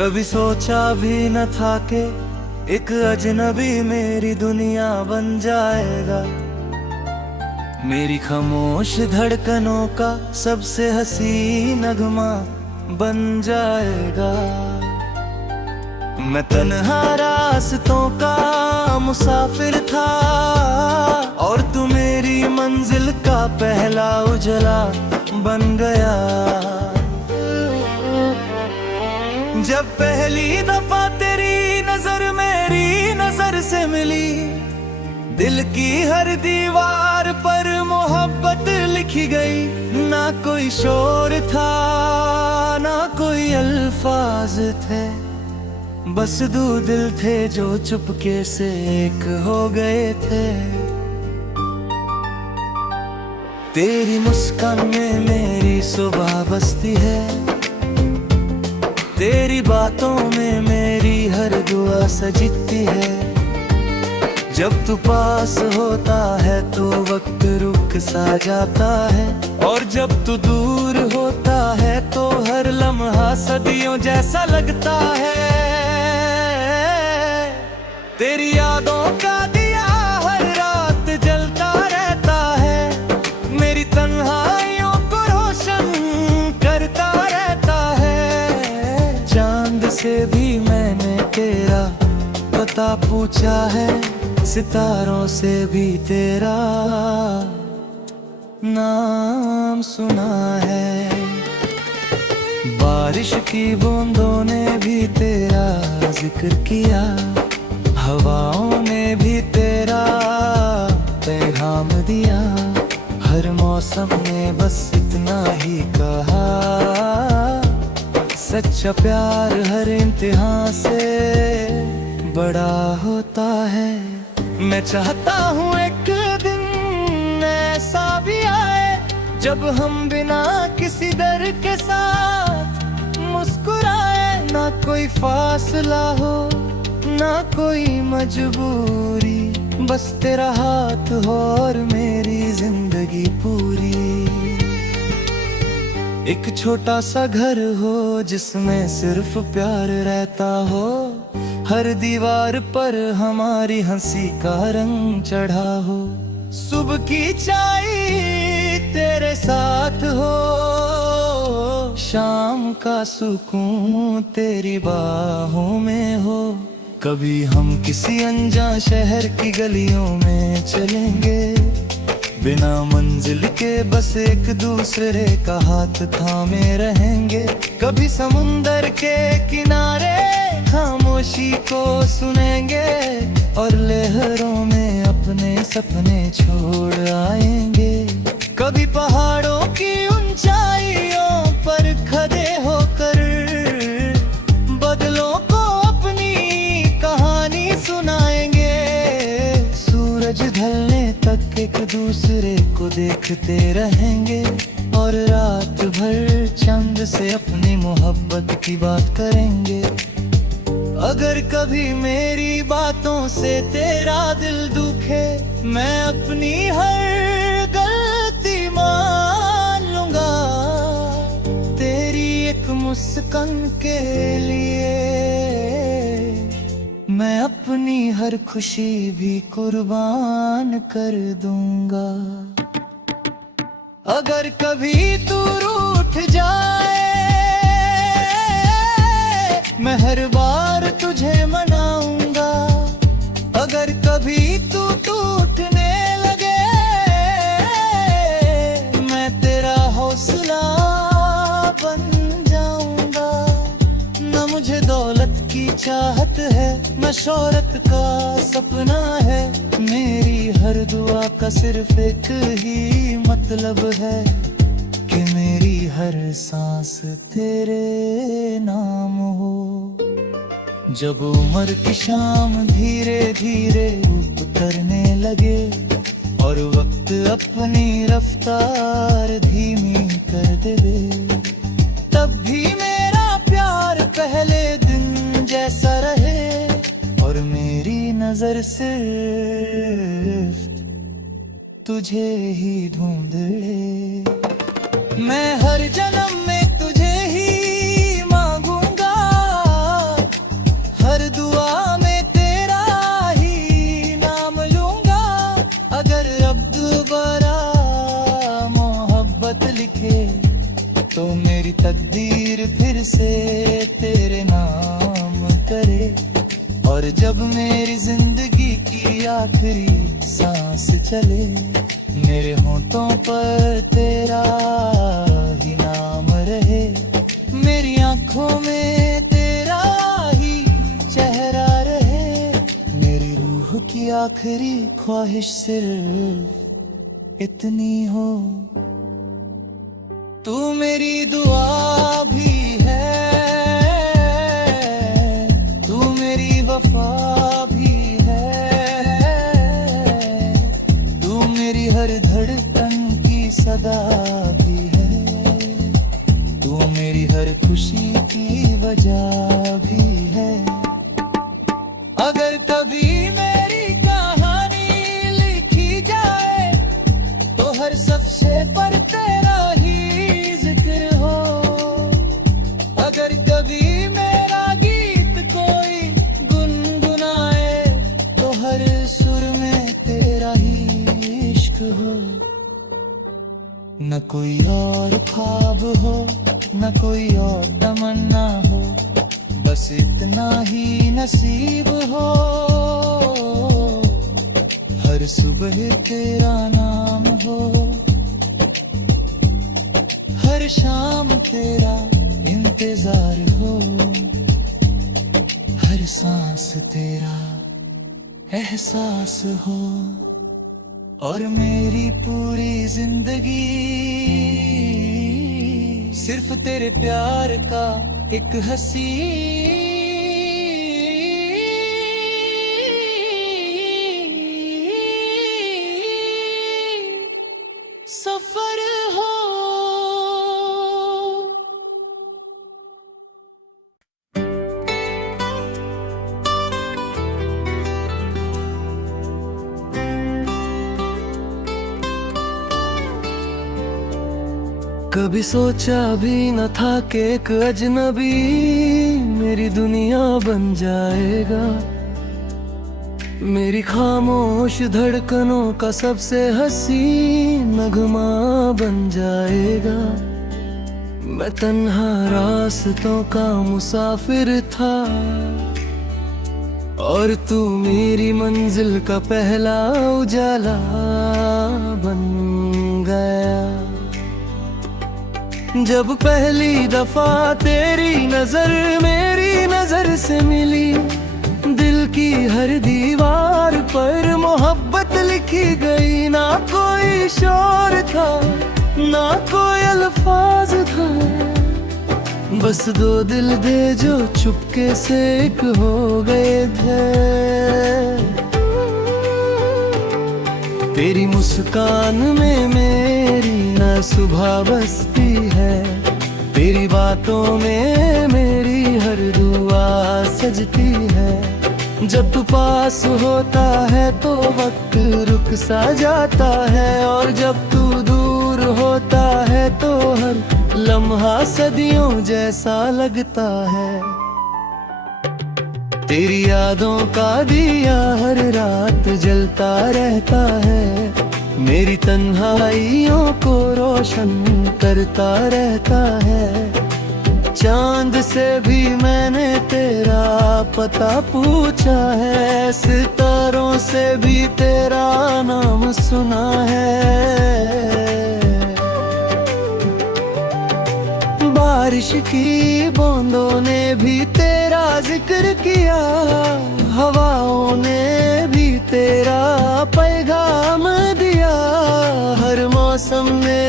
कभी सोचा भी न था कि एक अजनबी मेरी दुनिया बन जाएगा। मेरी खामोश धड़कनों का सबसे हंसी नगमा बन जाएगा। मैं तन्हा रास्तों का मुसाफिर था और तू मेरी मंजिल का पहला उजला बन गया। जब पहली दफा तेरी नजर मेरी नजर से मिली, दिल की हर दीवार पर मोहब्बत लिखी गई। ना कोई शोर था ना कोई अल्फाज थे, बस दो दिल थे जो चुपके से एक हो गए थे। तेरी मुस्कान में मेरी सुबह बसती है, तेरी बातों में मेरी हर दुआ सजती है। जब तू पास होता है तो वक्त रुक सा जाता है, और जब तू दूर होता है तो हर लम्हा सदियों जैसा लगता है। तेरी यादों का दिया हर रात जलता रहता है, मेरी तन्हाइयों को रोशन करता रहता है। चांद से भी मैंने तेरा पता पूछा है, सितारों से भी तेरा नाम सुना है। बारिश की बूंदों ने भी तेरा जिक्र किया, हवाओं ने भी तेरा पैगाम दिया। हर मौसम ने बस इतना ही कहा, सच्चा प्यार हर इम्तिहान से बड़ा होता है। मैं चाहता हूँ एक दिन ऐसा भी आए, जब हम बिना किसी डर के साथ मुस्कुराए। ना कोई फासला हो ना कोई मजबूरी, बस तेरा हाथ हो और मेरी जिंदगी पूरी। एक छोटा सा घर हो जिसमें सिर्फ प्यार रहता हो, हर दीवार पर हमारी हंसी का रंग चढ़ा हो। सुबह की चाय तेरे साथ हो, शाम का सुकून तेरी बाहों में हो। कभी हम किसी अनजान शहर की गलियों में चलेंगे, बिना मंजिल के बस एक दूसरे का हाथ थामे रहेंगे। कभी समुंदर के किनारे खामोशी को सुनेंगे, और लहरों में अपने सपने छोड़ आएंगे। कभी पहाड़ों की ऊंचाइयों पर खड़े होकर बदलों को अपनी कहानी सुनाएंगे। सूरज ढलने तक एक दूसरे को देखते रहेंगे, और रात भर चंद से अपनी मोहब्बत की बात करेंगे। अगर कभी मेरी बातों से तेरा दिल दुखे, मैं अपनी हर गलती मान लूंगा। तेरी एक मुस्कान के लिए मैं अपनी हर खुशी भी कुर्बान कर दूंगा। अगर कभी तू रूठ जाए, मैं हर बार तुझे मनाऊंगा। अगर कभी तू टूटने लगे, मैं तेरा हौसला बन जाऊंगा। न मुझे दौलत की चाहत है न शोहरत का सपना है, मेरी हर दुआ का सिर्फ एक ही मतलब है कि मेरी हर सांस तेरे नाम हो। जब उम्र की शाम धीरे धीरे उतरने लगे, और वक्त अपनी रफ्तार धीमी कर दे, तब भी मेरा प्यार पहले दिन जैसा रहे, और मेरी नजर सिर्फ तुझे ही ढूंढ ले। मैं हर जन्म में तुझे ही मांगूंगा, तकदीर फिर से तेरे नाम करे। और जब मेरी जिंदगी की आखिरी सांस चले, मेरे होंठों पर तेरा ही नाम रहे। मेरी आंखों में तेरा ही चेहरा रहे। मेरी रूह की आखिरी ख्वाहिश सिर्फ इतनी हो, तू मेरी दुआ भी है, तू मेरी वफा भी है, तू मेरी हर धड़कन की सदा भी है, तू मेरी हर खुशी की वजह भी है। अगर कभी मेरी कहानी लिखी जाए तो हर सबसे पर तेरा ही जिक्र हो। अगर कभी मेरा गीत कोई गुनगुनाए तो हर सुर में तेरा ही इश्क हो। न कोई और ख्वाब हो, न कोई और तमन्ना हो, बस इतना ही नसीब हो। हर सुबह तेरा नाम हो, हर शाम तेरा इंतजार हो, हर सांस तेरा एहसास हो। और मेरी पूरी जिंदगी सिर्फ तेरे प्यार का एक हंसी सफर हो। कभी सोचा भी न था कि एक अजनबी मेरी दुनिया बन जाएगा, मेरी खामोश धड़कनों का सबसे हसीन नगमा बन जाएगा। मैं तन्हा रास्तों का मुसाफिर था और तू मेरी मंजिल का पहला उजाला बन गया। जब पहली दफा तेरी नजर मेरी नजर से मिली, दिल की हर दीवार पर मोहब्बत लिखी गई। ना कोई शोर था, ना कोई अल्फाज था, बस दो दिल दे जो चुपके से एक हो गए थे। तेरी मुस्कान में मेरी ना सुबह बसती है, तेरी बातों में मेरी हर दुआ सजती है। जब तू पास होता है तो वक्त रुक सा जाता है, और जब तू दूर होता है तो हर लम्हा सदियों जैसा लगता है। तेरी यादों का दिया हर रात जलता रहता है, मेरी तन्हाइयों को रोशन करता रहता है। चांद से भी मैंने तेरा पता पूछा है, सितारों से भी तेरा नाम सुना है। बारिश की बूंदों ने भी तेरा जिक्र किया, हवाओं ने भी तेरा पैगाम दिया। हर मौसम ने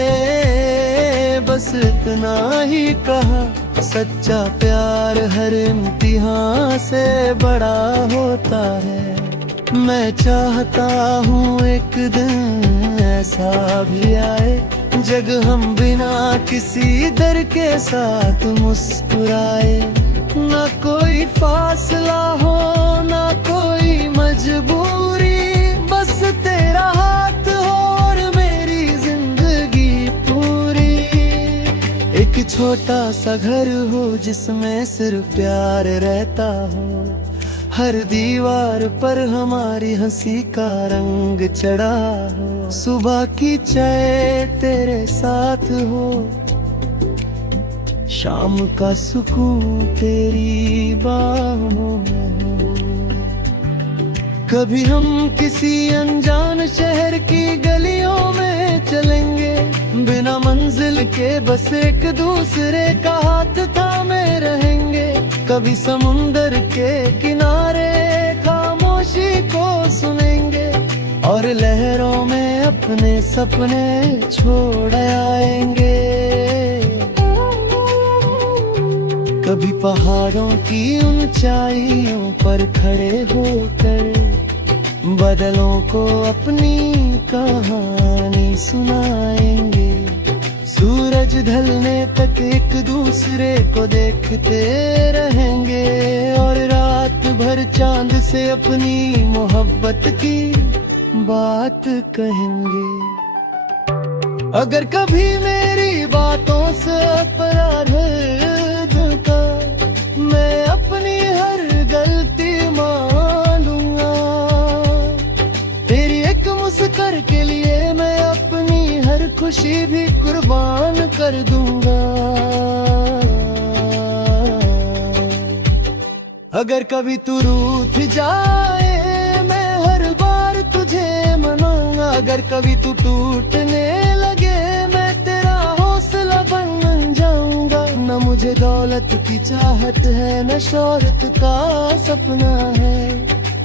बस इतना ही कहा, सच्चा प्यार हर इम्तिहान से बड़ा होता है। मैं चाहता हूँ एक दिन ऐसा भी आए, जग हम बिना किसी डर के साथ मुस्कुराए। ना कोई फासला हो, ना कोई मजबूरी, बस तेरा हाथ हो और मेरी जिंदगी पूरी। एक छोटा सा घर हो जिसमें सिर्फ प्यार रहता हो, हर दीवार पर हमारी हंसी का रंग चढ़ा हो। सुबह की चाय तेरे साथ हो, शाम का सुकून तेरी बाहों में हो। कभी हम किसी अनजान शहर की गलियों में चलेंगे, बिना मंजिल के बस एक दूसरे का हाथ थामे रहेंगे। कभी समुंदर के किनारे खामोशी को सुनेंगे और लहरों में अपने सपने छोड़ आएंगे। कभी पहाड़ों की ऊंचाइयों पर खड़े होकर बादलों को अपनी कहानी सुनाएंगे। सूरज ढलने तक एक दूसरे को देखते रहेंगे और रात भर चांद से अपनी मोहब्बत की बात कहेंगे। अगर कभी मेरी बातों से अपराध का मैं अपनी हर गलती मान लूंगा, तेरी एक मुस्कुर के लिए मैं अपनी हर खुशी भी कुर्बान कर दूंगा। अगर कभी तू रूठ जाए मैं हर बार तुझे मनाऊंगा। अगर कभी तू टूटने लगे मैं तेरा हौसला बन जाऊंगा। न मुझे दौलत की चाहत है न शोहरत का सपना है,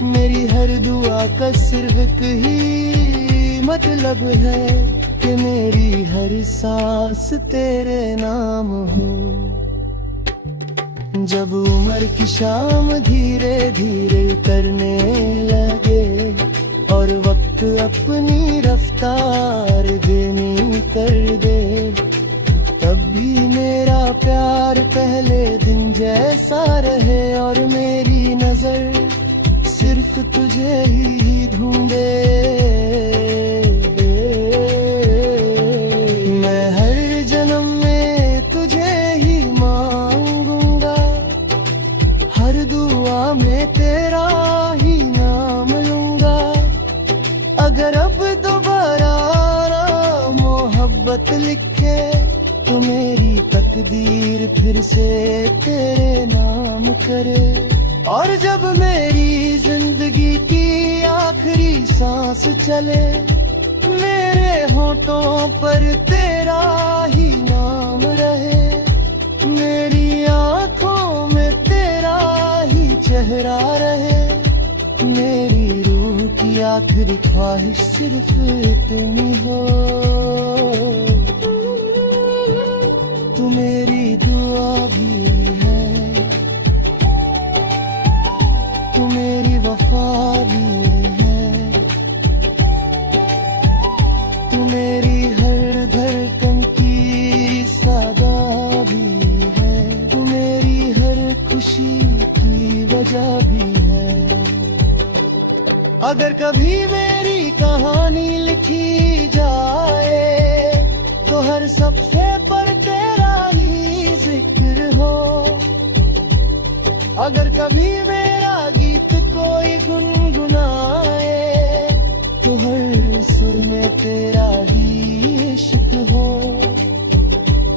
मेरी हर दुआ का सिर्फ एक ही मतलब है कि मेरी हर सांस तेरे नाम हो। जब उम्र की शाम धीरे धीरे उतरने लगे और वक्त अपनी रफ्तार धीमी कर दे, तब भी मेरा प्यार पहले दिन जैसा रहे और मेरी नजर सिर्फ तुझे ही ढूंढे। मैं हर जन्म में तुझे ही मांगूंगा, हर दुआ में तेरा ही नाम लूंगा। अगर अब दोबारा मोहब्बत लिखे तो मेरी तकदीर फिर से तेरे नाम करे। और जब मेरी जिंदगी की आखिरी सांस चले, मेरे होठों पर तेरा ही नाम रहे, मेरी आंखों में तेरा ही चेहरा रहे। मेरी रूह की आखिरी ख्वाहिश सिर्फ इतनी हो, तू मेरी दुआ भी है, तू मेरी वफा भी है, तू मेरी हर धड़कन की सदा भी है, तू मेरी हर खुशी की वजह भी है। अगर कभी मेरी कहानी लिखी जाए तो हर सफ़े पर तेरा ही जिक्र हो। अगर कभी मेरा गीत कोई गुनगुनाए तो हर सुर में तेरा ही इश्क हो।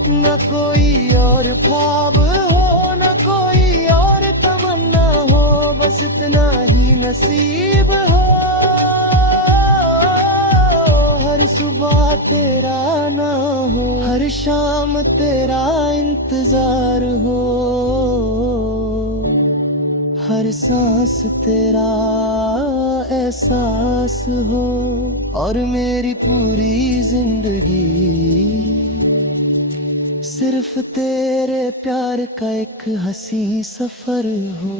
न कोई और ख्वाब हो न कोई और तमन्ना हो, बस इतना ही नसीब हो। हर सुबह तेरा ना हो, हर शाम तेरा इंतजार हो, हर सांस तेरा एहसास हो। और मेरी पूरी जिंदगी सिर्फ तेरे प्यार का एक हंसी सफर हो।